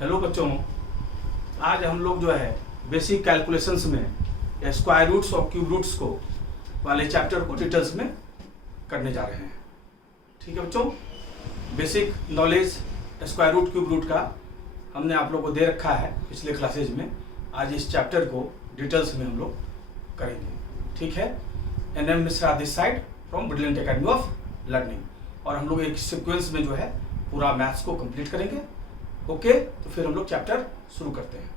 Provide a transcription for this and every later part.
Hello बच्चों, आज हम लोग जो है बेसिक कैलकुलेशंस में स्क्वायर रूट्स और क्यूब रूट्स को वाले चैप्टर को डिटेल्स में करने जा रहे हैं। ठीक है बच्चों, basic knowledge square root cube root का हमने आप लोग को दे रखा है पिछले क्लासेज में। आज इस चैप्टर को डिटेल्स में हम लोग करेंगे। ठीक है, NM Mishra this side from brilliant academy of learning, और हम लोग एक सीक्वेंस में जो है पूरा मैथ्स को कंप्लीट करेंगे। ओके, तो फिर हम लोग चैप्टर शुरू करते हैं।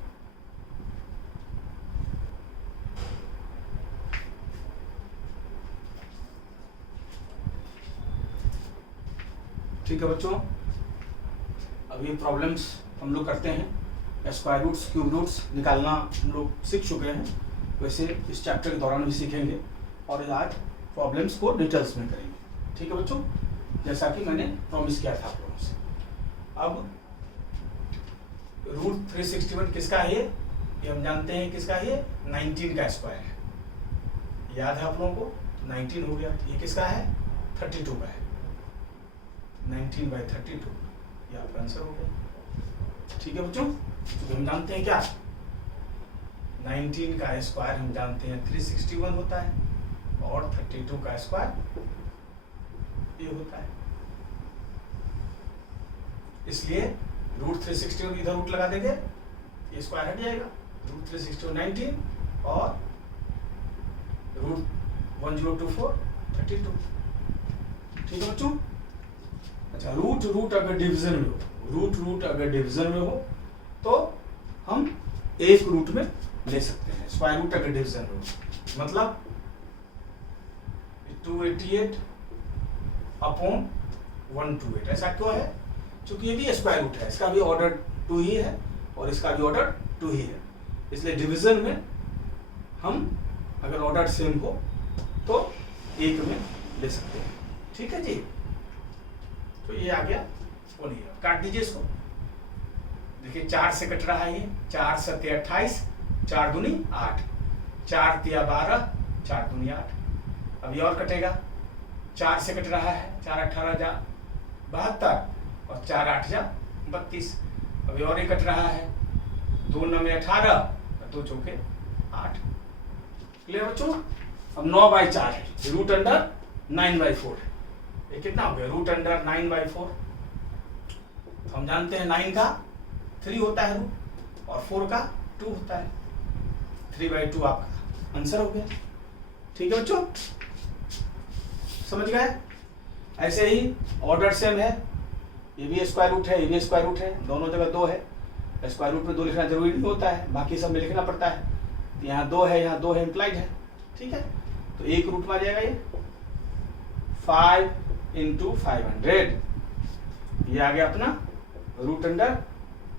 ठीक है बच्चों, अभी प्रॉब्लम्स हम लोग करते हैं। स्क्वायर रूट्स क्यूब रूट्स निकालना हम लोग सीख चुके हैं, वैसे इस चैप्टर के दौरान भी सीखेंगे और आज प्रॉब्लम्स को डिटेल्स में करेंगे। ठीक है बच्चों, जैसा कि मैंने प्रॉमिस किया था आप लोगों से। अब रूट 361 किसका है? ये हम जानते हैं किसका है, 19 का स्क्वायर है। याद है आप लोगों को? 19 हो गया। ये किसका है? 32 का है। 19/32 ये आपका आंसर हो गया। ठीक है बच्चों, तो हम जानते हैं क्या, 19 का स्क्वायर हम जानते हैं 361 होता है और 32 का स्क्वायर ये होता है। इसलिए रूट 361 इधर रूट लगा देंगे, ये स्क्वायर हट जाएगा। रूट 361 19 और रूट 1024 32। ठीक है बच्चों। अच्छा, रूट अगर डिवीजन में हो, रूट अगर डिवीजन में हो तो हम एक रूट में ले सकते हैं। स्क्वायर रूट अगर डिवीजन में हो मतलब 288 अपॉन 128। ऐसा क्यों है? क्योंकि ये भी स्क्वायर रूट है, इसका भी ऑर्डर 2 ही है और इसका भी ऑर्डर 2 ही है। इसलिए डिवीजन में हम अगर ऑर्डर सेम हो तो एक में ले सकते हैं। ठीक है जी, तो ये आ गया। वो नहीं है, काट दीजिए इसको। देखिए 4 से कट रहा है ये, 4 7 28, 4 दूनी 8, 4 तिया 12, 4 दूनी 8। अभी और कटेगा, 4 से कट रहा है, 4 18 जा 72 और 4 8 जा 32। अभी और ये कट रहा है, 2 9 18 और 2 चौके 8। क्लियर बच्चों? अब 9/4 है, रूट अंडर 9/4 है। ये कितना हो गया? Root under 9/4। तो हम जानते हैं 9 का 3 होता है रूट और 4 का 2 होता है। 3/2 आपका आंसर हो गया। ठीक है बच्चों, समझ गए? ऐसे ही ऑर्डर सेम है, ये भी स्क्वायर रूट है, ये भी स्क्वायर रूट है, दोनों जगह 2 है। स्क्वायर रूट में 2 लिखना जरूरी नहीं होता है, बाकी सब में लिखना पड़ता है। तो यहाँ 2 है, यहाँ 2 है, इम्प्लाइड है। ठीक है, तो एक रूट में आ जाएगा ये 5 × 500। ये आ गया अपना रूट अंडर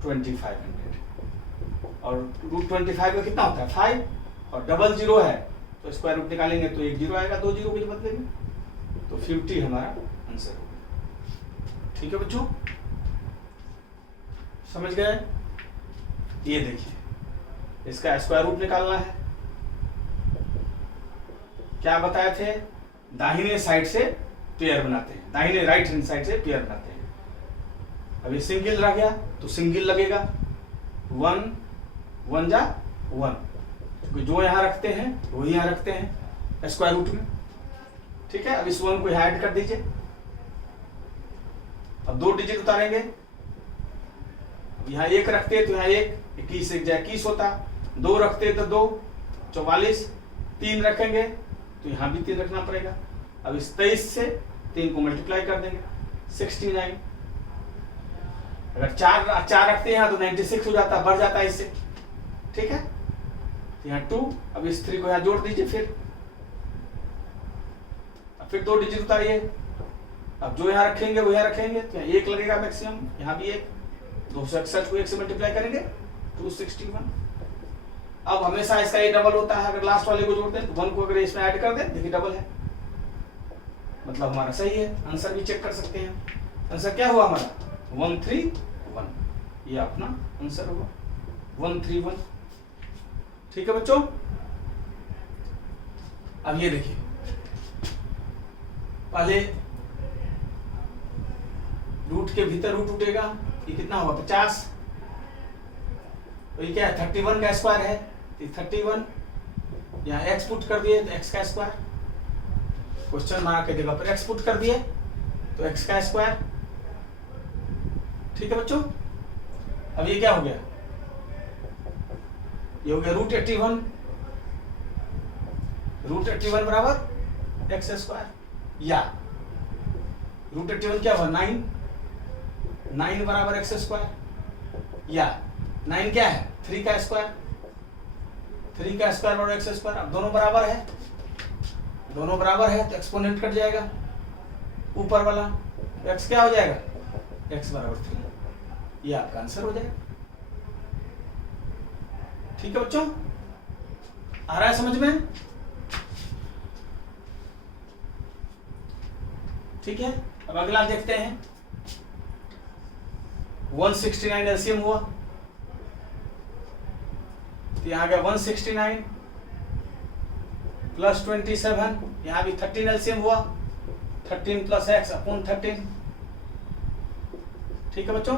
2500। और रूट 25 का कितना होता है? 5 और डबल 0 है तो स्क्वायर रूट निकालेंगे तो एक 0 आएगा, 2 0 के बदले में, तो 50 हमारा आंसर होगा। ठीक है बच्चों, समझ गए? ये देखिए, इसका स्क्वायर रूट निकालना है। क्या बताए थे? दाहिने साइड से पेयर बनाते हैं, दाहिने राइट हैंड साइड से पेयर बनाते हैं। अभी सिंगल रह गया तो सिंगल लगेगा, 1 1 जा 1, क्योंकि जो यहां रखते हैं वही यहां रखते हैं स्क्वायर रूट में। ठीक है, अब इस 1 को यहां ऐड कर दीजिए। अब 2 डिजिट उतारेंगे, यहाँ 1 रखते तो यहाँ 1, 21 1 जा 21 होता। 2 रखते तो 2 44, 3 रखेंगे तो यहाँ भी 3 रखना पड़ेगा। अब इस 23 से 3 को मल्टीप्लाई कर देंगे, 69। अगर 4 रखते हैं यहाँ तो 96 हो जाता, बढ़ जाता है इससे। ठीक है, तो यहाँ 2, अब इस 3 को यहाँ जोड़ दीजिए। फिर 2 डिजिट उतारिए। अब जो यहाँ रखेंगे वो यहाँ रखेंगे तो यहाँ 1 लगेगा मैक्सिमम, यहाँ भी 1। 261 को 1 से मल्टीप्लाई करेंगे 261। अब हमेशा इसका ये डबल होता है, अगर लास्ट वाले को जोड़ दें तो 1 को अगर इसमें ऐड कर दें, देखिए डबल है, मतलब हमारा सही है। आंसर भी चेक कर सकते हैं। आंसर क्या हुआ हमारा? 131। ये अपना आंसर होगा 131। ठीक है बच्चों, अब ये देखिए, पहले रूट के भीतर रूट उठेगा, ये कितना होगा 50, तो ये क्या है 31 का स्क्वायर है, 31 यहाँ x पुट कर दिए तो x का स्क्वायर, क्वेश्चन मार्क की जगह पर x पुट कर दिए तो x का स्क्वायर। ठीक है बच्चों, अब ये क्या हो गया, ये हो गया √81, √81 बराबर x स्क्वायर, या √81 क्या हुआ 9 बराबर x स्क्वायर, या 9 क्या है 3 का स्क्वायर, 3 का स्क्वायर बराबर x स्क्वायर। अब दोनों बराबर है, दोनों बराबर है तो एक्सपोनेंट कट जाएगा ऊपर वाला, x क्या हो जाएगा x बराबर 3, ये आपका आंसर हो जाएगा। ठीक है बच्चों, आ रहा है समझ में? ठीक है, अब अगला देखते हैं। 169 एलसीएम हुआ तो यहां गया 169 प्लस 27, यहां भी 13 एलसीएम हुआ, 13 प्लस एक्स अपॉन 13। ठीक है बच्चों,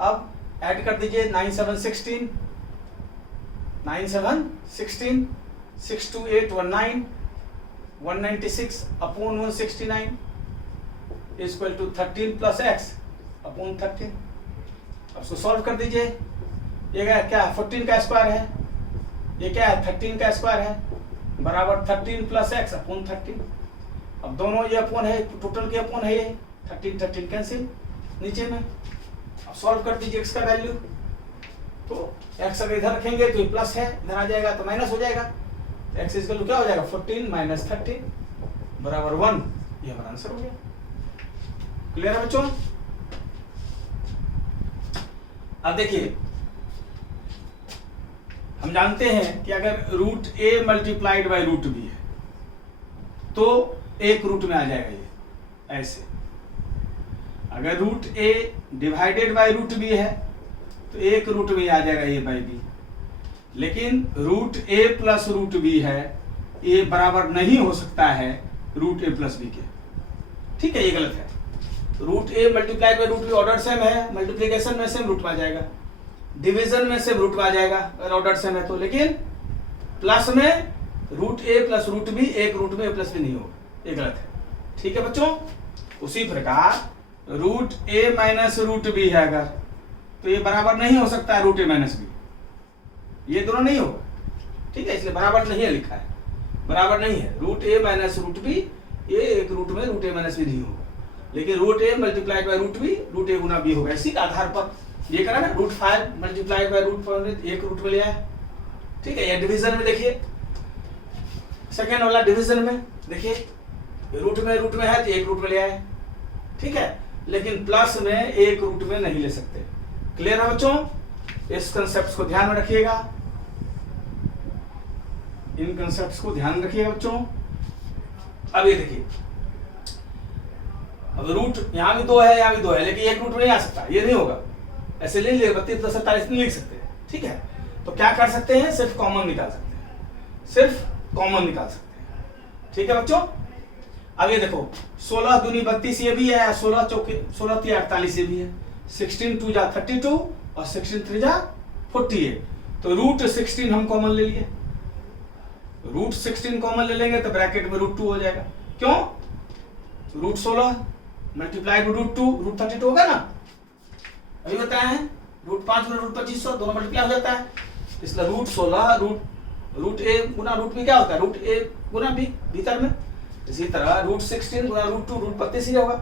अब ऐड कर दीजिए 9 7 16, 9 7 16, 6 2 8 19, 196 upon 169 equal to 13 plus x upon 13। अब इसको सॉल्व कर दीजिए, ये क्या 14 का स्क्वायर है, ये क्या है 13 का स्क्वायर है, बराबर 13 प्लस एक्स अपॉन 13। अब दोनों ये अपॉन है, टोटल के अपॉन है, ये 13 13 कैंसिल नीचे में। अब सॉल्व कर दीजिए x का वैल्यू, तो x अगर इधर रखेंगे तो ये प्लस है, इधर आ जाएगा तो माइनस हो जाएगा, तो x इक्वल टू क्या हो जाएगा 14 माइनस 13 बराबर 1, ये हमारा आंसर हो गया। क्लियर है बच्चों? अब देखिए, हम जानते हैं कि अगर √a मल्टीप्लाइड बाई √b है तो एक रूट में आ जाएगा ये ऐसे, अगर √a डिवाइडेड बाई √b है तो एक रूट में आ जाएगा a बाई b, लेकिन √a प्लस √b है, ये बराबर नहीं हो सकता है √a प्लस b के। ठीक है, ये गलत है। √a multiplied by √b order same है, मल्टीप्लिकेशन में सेम रूट में आ जाएगा, डिवीजन में सेम रूट में आ जाएगा अगर ऑर्डर सेम है तो, लेकिन प्लस में √a प्लस √b एक रूट में a प्लस b नहीं होगा, ये गलत है। ठीक है बच्चों, उसी प्रकार √a माइनस √b है अगर, तो ये बराबर नहीं हो सकता है √a माइनस b, ये दोनों नहीं होगा। ठीक है, इसलिए बराबर नहीं है लिखा है, बराबर नहीं है, √a माइनस √b ये एक रूट में √a माइनस b नहीं होगा, लेकिन √a multiplied by √b √a Guna b होगा। इसी के आधार पर ये करा ना, √5 मल्टीप्लाइड बाई √5 एक रूट में लिया है। ठीक है, ये डिवीजन में देखिए, सेकेंड वाला डिवीजन में देखिए, रूट में है तो एक रूट में लिया है। ठीक है, लेकिन प्लस में एक रूट में नहीं ले सकते। क्लियर है बच्चों? इस कंसेप्ट को ध्यान में रखिएगा, इन कंसेप्ट को ध्यान रखिएगा बच्चों। अब ये देखिए, अब रूट यहाँ भी 2 है, यहाँ भी 2 है, लेकिन एक रूट में नहीं आ सकता, ये नहीं होगा, ऐसे ले लीजिए 32 + 47 नहीं लिख सकते। ठीक है, तो क्या कर सकते हैं, सिर्फ कॉमन निकाल सकते हैं, सिर्फ कॉमन निकाल सकते हैं। ठीक है बच्चों, अब ये देखो 16 दूनी 32 ये भी है, 16 चौके 16 3 48 ये भी है, 16 2 जा 32 और 16 3 जा 48, तो √16 हम कॉमन ले लिए, √16 कॉमन ले लेंगे तो ब्रैकेट में √2 हो जाएगा। क्यों? √16 मल्टीप्लाइड बाई √2 √32 होगा ना, अभी बताया है, √5 गुना √2500 दोनों मल्टीप्लाई हो जाता है, इसलिए √16 √a गुना √b क्या होता है, √a गुना b भीतर में। इसी तरह √16 गुना √2 √32 ही होगा,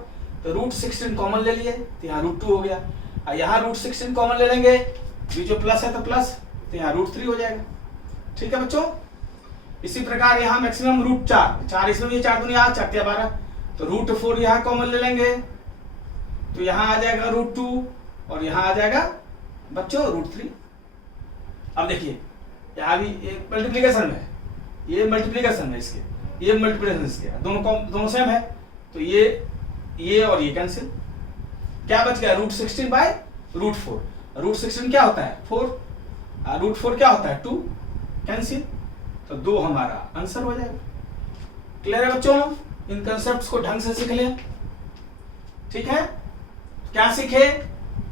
तो √16 कॉमन ले लिए तो यहाँ √2 हो गया, और यहाँ √16 कॉमन ले लेंगे, ये जो प्लस है तो प्लस, तो यहाँ √3 हो जाएगा। ठीक है बच्चों, इसी प्रकार यहाँ मैक्सिमम √4 इसमें भी 4 दूनी 8 4 × 12, तो √4 यहाँ कॉमन ले लेंगे तो यहाँ आ जाएगा √2 और यहाँ आ जाएगा बच्चों √3। अब देखिए, यहाँ भी एक मल्टीप्लिकेशन है, ये मल्टीप्लिकेशन है इसके, ये मल्टीप्लिकेशन इसके, दोनों सेम है, तो ये और ये कैंसिल, क्या बच गया √16 बाई √4, √16 क्या होता है 4, √4 क्या होता है 2, कैंसिल, तो 2 हमारा आंसर हो जाएगा। क्लियर है बच्चों? इन कंसेप्ट्स को ढंग से सीख लें। ठीक है, क्या सीखे?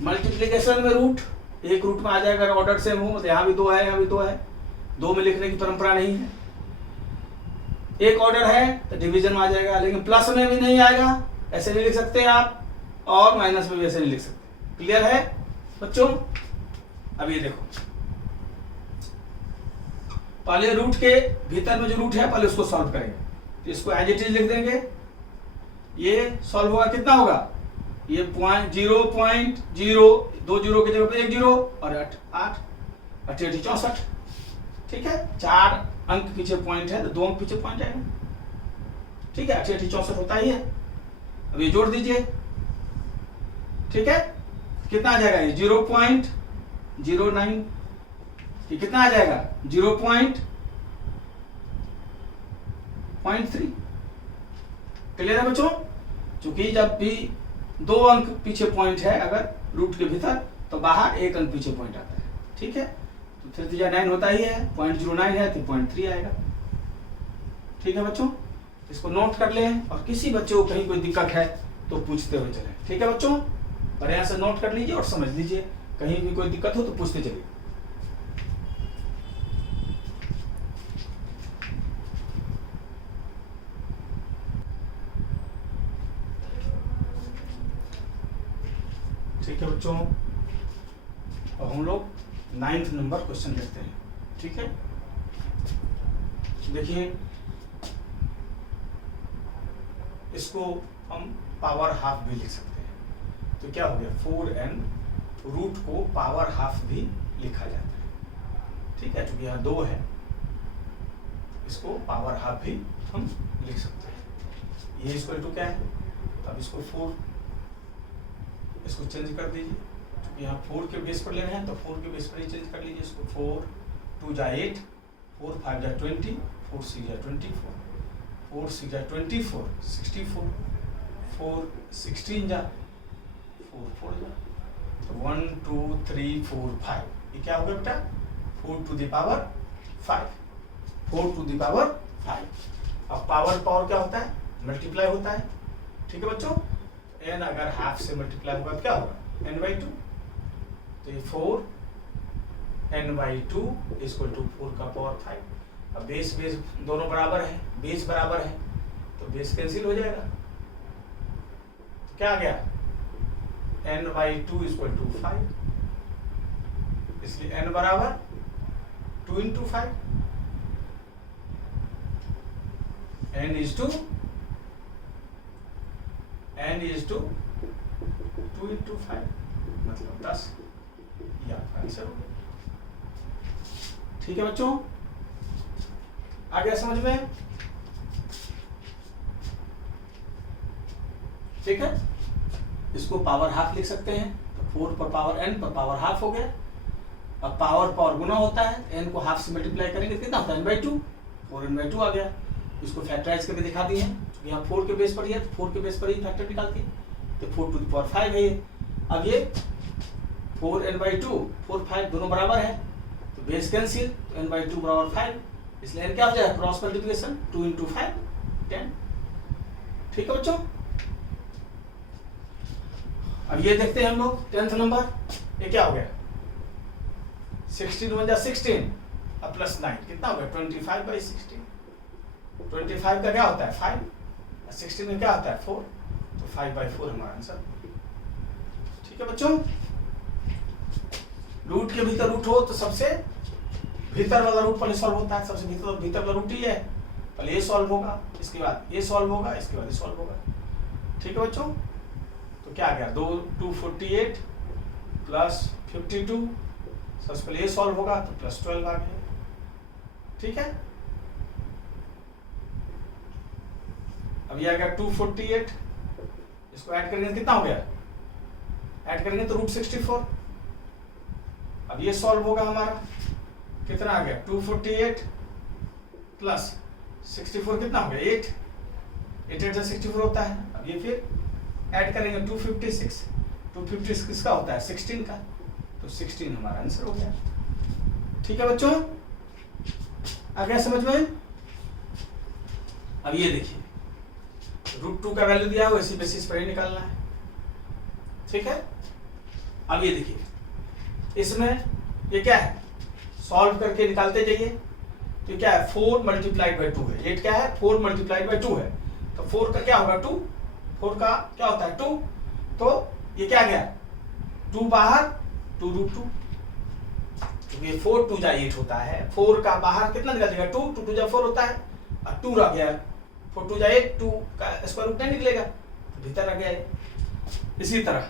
मल्टीप्लिकेशन में रूट, एक रूट में आ जाएगा, अगर ऑर्डर सेम हो, तो यहाँ भी 2 है, यहाँ भी 2 है, 2 में लिखने की परंपरा नहीं है। एक ऑर्डर है तो डिवीजन में आ जाएगा, लेकिन प्लस में भी नहीं आएगा, ऐसे नहीं लिख सकते आप, और माइनस में भी ऐसे नहीं लिख सकते। क्लियर है बच्चों? अब ये देखो, पहले रूट के भीतर में जो रूट है पहले उसको सॉल्व करेंगे। तो इसको एज इट इज लिख देंगे। ये सॉल्व होगा, कितना होगा? ये 0.0, 2 जीरो की जगह पे 1 जीरो, और 8 8 8 64। ठीक है, 4 अंक पीछे पॉइंट है तो 2 अंक पीछे पॉइंट आएगा। ठीक है, 8 64 होता ही है। अब ये जोड़ दीजिए। ठीक है, कितना आ जाएगा? ये 0.09, ये कितना आ जाएगा? 0.3। क्लियर है बच्चों? क्योंकि जब भी 2 अंक पीछे पॉइंट है अगर रूट के भीतर, तो बाहर 1 अंक पीछे पॉइंट आता है। ठीक है, तो 3 9 होता ही है, 0.09 है तो 0.3 आएगा। ठीक है बच्चों, इसको नोट कर लें, और किसी बच्चे को कहीं कोई दिक्कत है तो पूछते हुए चलें। ठीक है बच्चों, और यहाँ से नोट कर लीजिए और समझ लीजिए, कहीं भी कोई दिक्कत हो तो पूछते चलिए। ठीक है बच्चों, अब हम लोग 9th नंबर क्वेश्चन देखते हैं। ठीक है, देखिए इसको हम पावर हाफ भी लिख सकते हैं। तो क्या हो गया? 4n, रूट को पावर हाफ भी लिखा जाता है। ठीक है, क्योंकि यहाँ 2 है, इसको पावर हाफ भी हम लिख सकते हैं। ये इक्वल टू क्या है? अब इसको 4, इसको चेंज कर दीजिए, क्योंकि यहाँ 4 के बेस पर ले रहे हैं तो 4 के बेस पर ही चेंज कर लीजिए इसको। 4 2 जा 8, 4 5 जा 20, 4 6 जा 24, 4 6 जा 24, 64, 4 16 जा 4 4 जा, तो 1 2 3 4 5, ये क्या हो गया बेटा? 4 to the power 5, 4 to the power 5। अब पावर क्या होता है? मल्टीप्लाई होता है। ठीक है बच्चों, n अगर हाफ से मल्टीप्लाई होगा तो क्या होगा? n/2। तो ये 4n/2 इक्वल टू 4 का पावर 5। अब बेस दोनों बराबर है, बेस बराबर है तो बेस कैंसिल हो जाएगा। तो क्या आ गया? n/2 इक्वल टू 5, इसलिए n बराबर 2 into 5, n is to 2 into 5, मतलब 10। ये आपका आंसर होगा। ठीक है बच्चों, आ गया समझ में? ठीक है, इसको पावर हाफ लिख सकते हैं, तो 4 पर पावर n पर पावर हाफ हो गया। अब पावर गुना होता है, n को हाफ से मल्टीप्लाई करेंगे कितना होता है? n/2, 4n/2 आ गया। इसको फैक्टराइज करके दिखा दिए हैं, यहाँ 4 के बेस पर ही है तो 4 के बेस पर ही फैक्टर निकालती है, तो 4 to the power 5 है ये। अब ये 4n/2, 4 5 दोनों बराबर है तो बेस कैंसिल, तो n/2 बराबर 5, इसलिए n क्या हो जाएगा? Cross multiplication 2 into 5 10। ठीक है बच्चों, अब ये देखते हैं हम लोग 10th नंबर। ये क्या हो गया? 16 1 जा 16, अब प्लस 9 कितना हो गया? 25/16। 25 का क्या होता है? 5, 16 में क्या होता है? 4, तो 5/4 हमारा आंसर। ठीक है बच्चों, रूट के भीतर रूट हो तो सबसे भीतर वाला रूट पहले सॉल्व होता है। सबसे भीतर वाला रूट ही है, पहले ये सॉल्व होगा, इसके बाद ये सॉल्व होगा, इसके बाद ये सॉल्व होगा। ठीक है बच्चों, तो क्या आ गया? 248 प्लस 52, सबसे पहले ये सॉल्व होगा तो प्लस 12 आ गया। ठीक है, अब ये आ गया 248, इसको ऐड करेंगे कितना हो गया? ऐड करेंगे तो √64। अब ये सॉल्व होगा हमारा, कितना आ गया? 248 प्लस 64 कितना हो गया? 8 8 से 64 होता है। अब ये फिर ऐड करेंगे 256, 256 किसका होता है? 16 का, तो 16 हमारा आंसर हो गया। ठीक है बच्चों, आ गया समझ में? अब ये देखिए √2 का वैल्यू दिया हो, इसी बेसिस पर ही निकालना है। ठीक है, अब ये देखिए इसमें ये क्या है, सॉल्व करके निकालते जाइए। तो क्या है 4 मल्टीप्लाइड बाई 2 है, 8 क्या है 4 मल्टीप्लाइड बाई 2 है, तो 4 का क्या होगा 2, 4 का क्या होता है 2, तो ये क्या गया 2 बाहर 2 रूट 2, क्योंकि ये 4 2 जा 8 होता है, 4 का बाहर कितना निकल जाएगा 2, 2 2 जा 4 होता है, और 2 रह गया 4 2 जा 8, 2 का स्क्वायर रूट नहीं निकलेगा, तो भीतर रह गया है। इसी तरह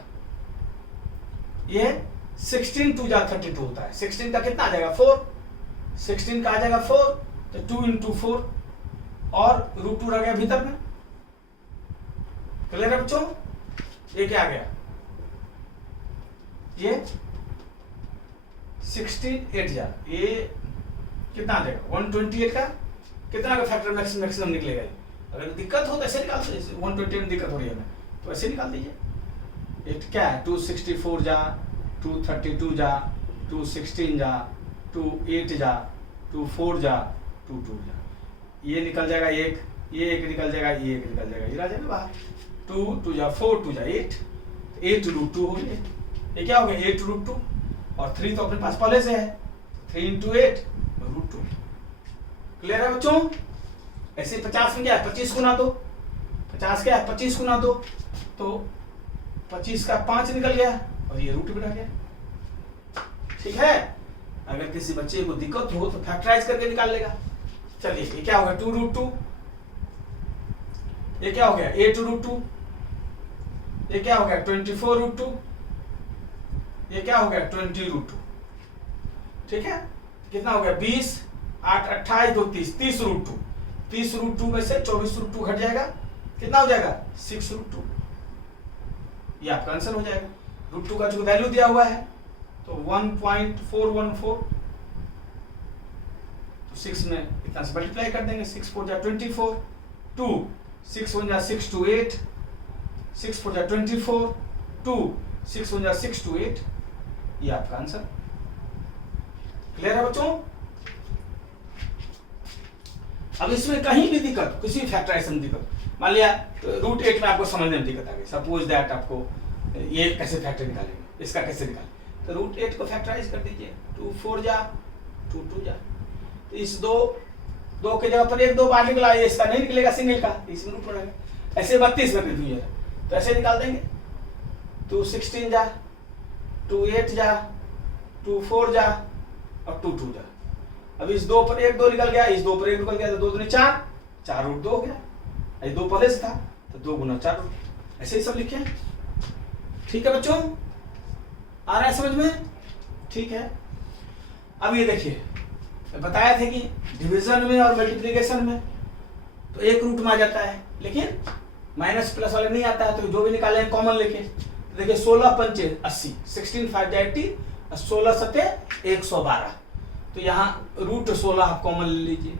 ये 16 2 जा 32 होता है, 16 का कितना आ जाएगा 4, 16 का आ जाएगा 4, तो 2 इंटू 4 और रूट 2 रह गया भीतर में। क्लियर है बच्चों, ये क्या आ गया, ये 16 8 जा, ये कितना आ जाएगा 128 का कितना का फैक्टर मैक्सिमम निकलेगा। अगर दिक्कत हो तो ऐसे निकाल दीजिए, 128 में दिक्कत हो रही है हमें तो ऐसे निकाल दीजिए। ये क्या है 264 जा 232 जा 216 जा 28 जा 24 जा 22 जा, ये निकल जाएगा एक, ये एक निकल जाएगा, ये एक निकल जाएगा, ये रह जाएगा बाहर 2 2 जा 4 2 जा 8, 8 रूट 2 हो गया, ये क्या हो गया 8 रूट 2, और 3 तो अपने पास पहले से है 3 इंटू 8 रूट 2। क्लियर है बच्चों, ऐसे 50 में क्या है 25 गुना 2, 50 क्या है 25 गुना 2, तो 25 का 5 निकल गया और ये रूट भी रह गया। ठीक है, अगर किसी बच्चे को दिक्कत हो तो फैक्टराइज करके निकाल लेगा। चलिए ये क्या होगा 2 रूट 2, ये क्या हो गया 8 रूट 2, ये क्या हो गया 24 रूट 2, ये क्या हो गया 20 रूट 2। ठीक है, कितना हो गया 20 8 28 2 30, 30 रूट 2, 30 रूट 2 में से 24 रूट 2 घट जाएगा, कितना हो जाएगा 6 रूट 2, ये आपका आंसर हो जाएगा। रूट 2 का जो वैल्यू दिया हुआ है तो 1.414, तो 6 में इतना से मल्टीप्लाई कर देंगे, 6 4 जा 24, 2 6 1 जा 6 2 8, 6 4 जा 24, 2 6 1 जा 6 2 8, ये आपका आंसर। क्लियर है बच्चों, अब इसमें कहीं भी दिक्कत, किसी फैक्टराइजेशन दिक्कत, मान लिया रूट 8 में आपको समझने में दिक्कत आ गई, सपोज दैट आपको ये कैसे फैक्टर निकालेंगे, इसका कैसे निकालें, तो रूट 8 को फैक्टराइज कर दीजिए, 2 4 जा 2 2 जा, तो इस दो के जगह पर 1 2 बाहर निकला, ये इसका नहीं निकलेगा सिंगल का, इसमें रूट पड़ेगा, ऐसे 32 में भी तो ऐसे निकाल देंगे, 2 16 जा 2 8 जा 2 4 जा और 2 2 जा। अब इस 2 पर 1 2 निकल गया, इस 2 पर 1 निकल गया, तो 2 दूनी 4, 4 रूट 2 हो गया, ये 2 पहले से था तो 2 गुना 4 रूट, ऐसे ही सब लिखे। ठीक है बच्चों, आ रहा है समझ में, ठीक है। अब ये देखिए बताया था कि डिवीजन में और मल्टीप्लिकेशन में तो एक रूट में आ जाता है, लेकिन माइनस प्लस वाले नहीं आता है, तो जो भी निकाले कॉमन लेके, तो देखिए 16 पंचे 80, 16 5 जा 80, 16 सते 112, तो यहाँ रूट 16 आप कॉमन ले लीजिए,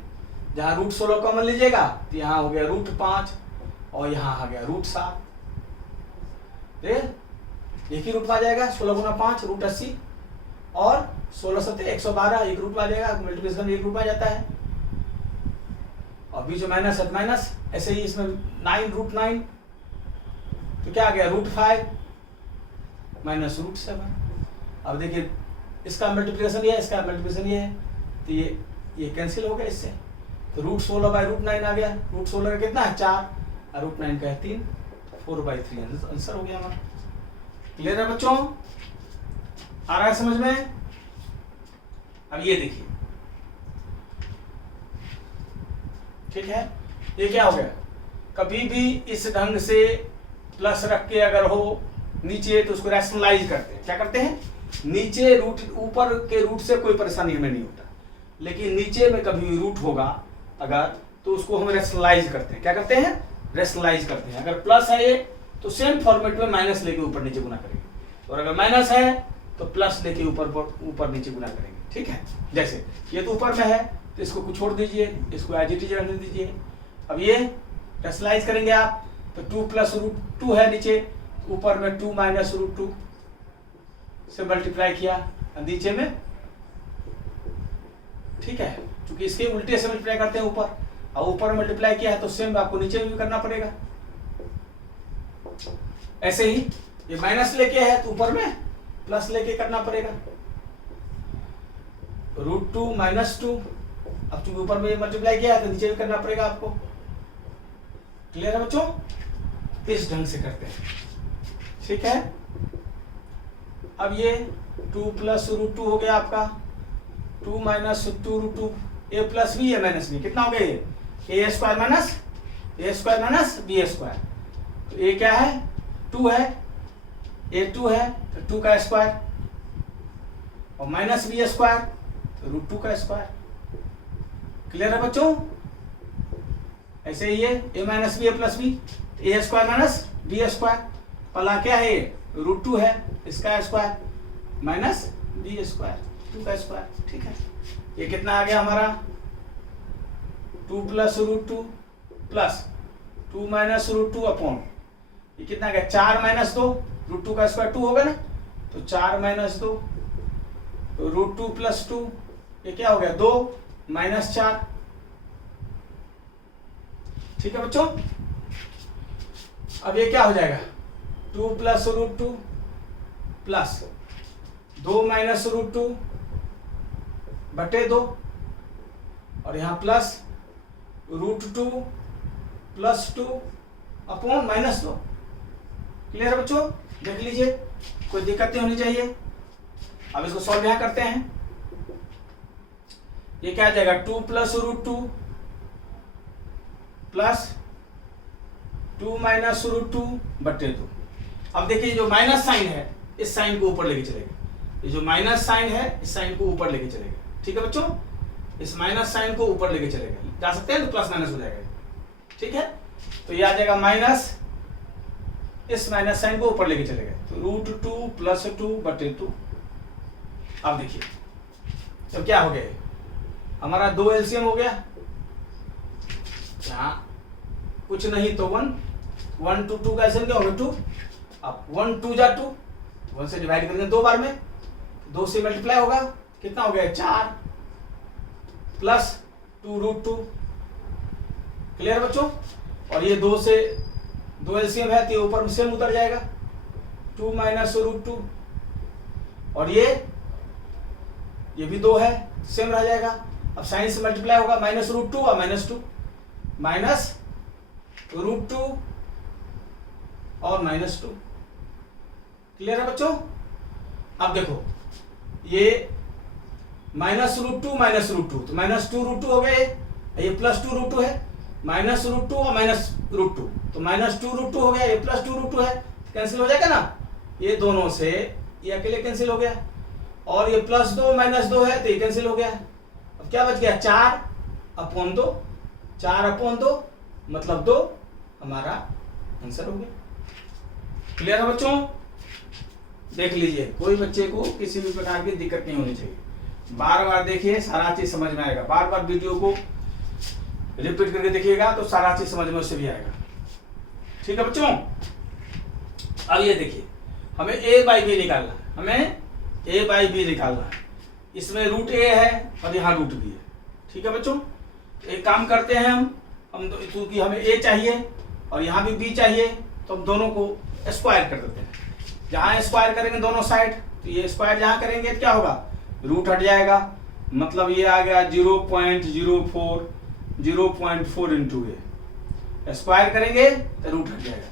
जहाँ रूट 16 कॉमन लीजिएगा तो यहाँ हो गया रूट 5 और यहाँ आ गया रूट 7, एक ही रूट में आ जाएगा, 16 गुना 5 रूट 80 और 16 सते 112 एक रूट में आ जाएगा, मल्टीप्लिकेशन एक रूट में आ जाता है, और बीच में माइनस है माइनस, ऐसे ही इसमें 9 रूट 9, तो क्या आ गया रूट 5 माइनस रूट 7। अब देखिए इसका मल्टीप्लिकेशन ये है, इसका मल्टीप्लिकेशन ये है, तो ये कैंसिल हो गया इससे, तो रूट 16 बाई रूट 9 आ गया, रूट 16 का कितना है 4 और रूट 9 का है 3, 4/3 आंसर हो गया हमारा। क्लियर है बच्चों, आ रहा है समझ में। अब ये देखिए, ठीक है, ये क्या हो गया, कभी भी इस ढंग से प्लस रख के अगर हो नीचे तो उसको रैशनलाइज करते हैं, क्या करते हैं, नीचे रूट, ऊपर के रूट से कोई परेशानी हमें नहीं होता, लेकिन नीचे में कभी भी रूट होगा अगर, तो उसको हम रैशनलाइज करते हैं, क्या करते हैं रैशनलाइज करते हैं। अगर प्लस है ये तो सेम फॉर्मेट में माइनस लेके ऊपर नीचे गुना करेंगे, और अगर माइनस है तो प्लस लेके ऊपर नीचे गुना करेंगे। ठीक है, जैसे ये तो ऊपर में है तो इसको कुछ छोड़ दीजिए, इसको एज इट इज रहने दीजिए। अब ये रैशनलाइज करेंगे आप तो 2 प्लस रूट 2 है नीचे, ऊपर में 2 माइनस रूट 2 से मल्टीप्लाई किया नीचे में, ठीक है, क्योंकि इसके उल्टे से मल्टीप्लाई करते हैं ऊपर, और ऊपर मल्टीप्लाई किया है तो सेम आपको नीचे में भी करना पड़ेगा। ऐसे ही ये माइनस लेके है तो ऊपर में प्लस लेके करना पड़ेगा, √2 माइनस 2। अब चूंकि ऊपर में मल्टीप्लाई किया है तो नीचे भी करना पड़ेगा आपको। क्लियर है बच्चों? इस ढंग से करते हैं, ठीक है। अब ये 2 प्लस √2 हो गया आपका, 2 minus 2√2, a plus b, a minus b, कितना हो गया ये? a square minus b square. तो a क्या है? 2 है, a 2 है तो 2 का स्क्वायर, और माइनस b स्क्वायर तो √2 का स्क्वायर। क्लियर है बच्चों? ऐसे ही ये a minus b, a plus b, a square minus b square, पहला क्या है ये? √2 है, इसका स्क्वायर माइनस b स्क्वायर, 2 का स्क्वायर, ठीक है। ये कितना आ गया हमारा? 2 प्लस √2 प्लस 2 माइनस √2 अपॉन, ये कितना आ गया? 4 माइनस 2, √2 का स्क्वायर 2 होगा ना, तो 4 माइनस 2, √2 प्लस 2, ये क्या हो गया? 2 माइनस 4, ठीक है बच्चों। अब ये क्या हो जाएगा? 2 प्लस √2 प्लस 2 माइनस √2 बटे 2, और यहां plus √2 plus 2 upon minus 2। Clear है बच्चों? देख लीजिए, कोई दिक्कत नहीं होनी चाहिए। अब इसको सॉल्व यहां करते हैं। ये क्या आ जाएगा? 2 प्लस √2 प्लस 2 माइनस √2 बटे 2। अब देखिए जो माइनस साइन है इस साइन को ऊपर लेके चलेगा, ये जो माइनस साइन है इस साइन को ऊपर लेके चलेगा, ठीक है बच्चों। इस माइनस साइन को ऊपर लेके चलेगा, जा सकते हैं तो प्लस माइनस हो जाएगा, ठीक है। तो ये आ जाएगा माइनस, इस माइनस साइन को ऊपर लेके चलेगा, तो √2 प्लस 2 बटे 2। अब देखिए तो क्या हो गया? हमारा 2 एलसीएम हो गया, यहाँ कुछ नहीं तो 1 to 2 का एलसीएम क्या होगा? 2। अब 1 2 जा 2, 1 से डिवाइड करेंगे 2 बार में, 2 से मल्टीप्लाई होगा, कितना हो गया? 4 प्लस 2√2। क्लियर बच्चों? और ये 2 से 2 एलसीएम है तो ये ऊपर सेम उतर जाएगा, 2 माइनस √2, और ये भी 2 है, सेम रह जाएगा। अब साइन से मल्टीप्लाई होगा, माइनस √2 और माइनस 2, माइनस √2 और माइनस 2। क्लियर है बच्चों? अब देखो ये माइनस √2 माइनस √2, तो माइनस 2√2 हो गए, ये प्लस 2√2 है, माइनस √2 और माइनस √2, तो माइनस 2√2 हो गया, ये प्लस 2√2 है, कैंसिल हो जाएगा ना, ये दोनों से ये अकेले कैंसिल हो गया, और ये प्लस 2 माइनस 2 है तो ये कैंसिल हो गया। अब क्या बच गया? 4/2, 4/2 मतलब 2 हमारा आंसर हो गया। क्लियर है बच्चों? देख लीजिए, कोई बच्चे को किसी भी प्रकार की दिक्कत नहीं होनी चाहिए। बार बार देखिए, सारा चीज समझ में आएगा। बार बार वीडियो को रिपीट करके देखिएगा तो सारा चीज समझ में उससे भी आएगा, ठीक है बच्चों। अब ये देखिए, हमें a/b निकालना है, हमें a/b निकालना है। इसमें √a है और यहाँ √b है, ठीक है बच्चों। एक काम करते हैं हम क्योंकि हमें a चाहिए और यहाँ भी b चाहिए, तो हम दोनों को स्क्वायर कर देते हैं। जहाँ स्क्वायर करेंगे दोनों साइड, तो ये स्क्वायर जहाँ करेंगे तो क्या होगा? रूट हट जाएगा, मतलब ये आ गया 0.04 इंटू ए। स्क्वायर करेंगे तो रूट हट जाएगा।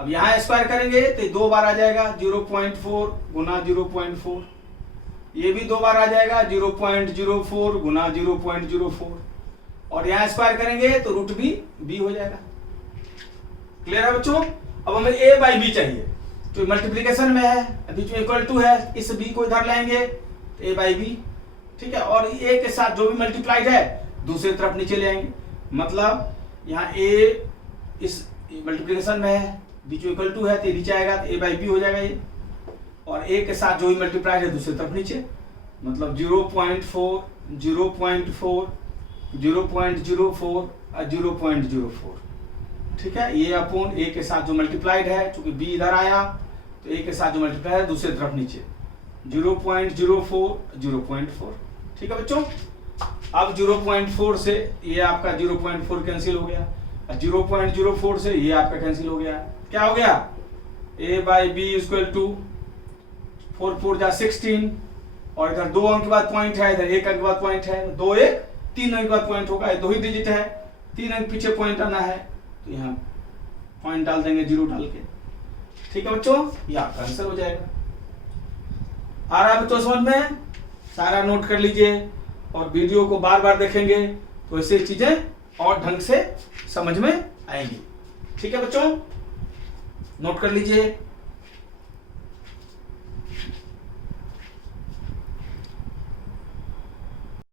अब यहाँ स्क्वायर करेंगे तो 2 बार आ जाएगा, 0.4 गुना 0.4, ये भी 2 बार आ जाएगा, 0.04 गुना 0.04, और यहाँ स्क्वायर करेंगे तो रूट बी हो जाएगा। क्लियर है बच्चों? अब हमें a/b चाहिए, तो मल्टीप्लिकेशन में है, बीच में इक्वल टू है, इस b को इधर लाएंगे a/b, ठीक है। और a के साथ जो भी मल्टीप्लाइड है दूसरी तरफ नीचे ले आएंगे, मतलब यहाँ a इस मल्टीप्लिकेशन में है, बीच में इक्वल टू है तो नीचे आएगा तो a/b हो जाएगा ये, और a के साथ जो भी मल्टीप्लाइड है दूसरी तरफ नीचे, मतलब 0.4 0.4 0.04 और 0.04, ठीक है। ये अपॉन a के साथ जो मल्टीप्लाइड है, चूंकि b इधर आया तो a के साथ जो मल्टीप्लाइड है दूसरी तरफ नीचे 0.04 0.4, ठीक है बच्चों। अब 0.4 से ये आपका 0.4 कैंसिल हो गया, 0.04 से ये आपका कैंसिल हो गया, क्या हो गया? a/b इक्वल टू 4 4 जा 16, और इधर 2 अंक के बाद पॉइंट है, इधर 1 अंक के बाद पॉइंट है, 2 1 3 अंक के बाद पॉइंट होगा, 2 ही डिजिट है, 3 अंक पीछे पॉइंट आना है, तो यहाँ पॉइंट डाल देंगे 0 डाल के। ठीक है बच्चों, ये आपका आंसर हो जाएगा। आ रहा है बच्चों समझ में? सारा नोट कर लीजिए और वीडियो को बार बार देखेंगे तो ऐसे चीजें और ढंग से समझ में आएंगी। ठीक है बच्चों, नोट कर लीजिए।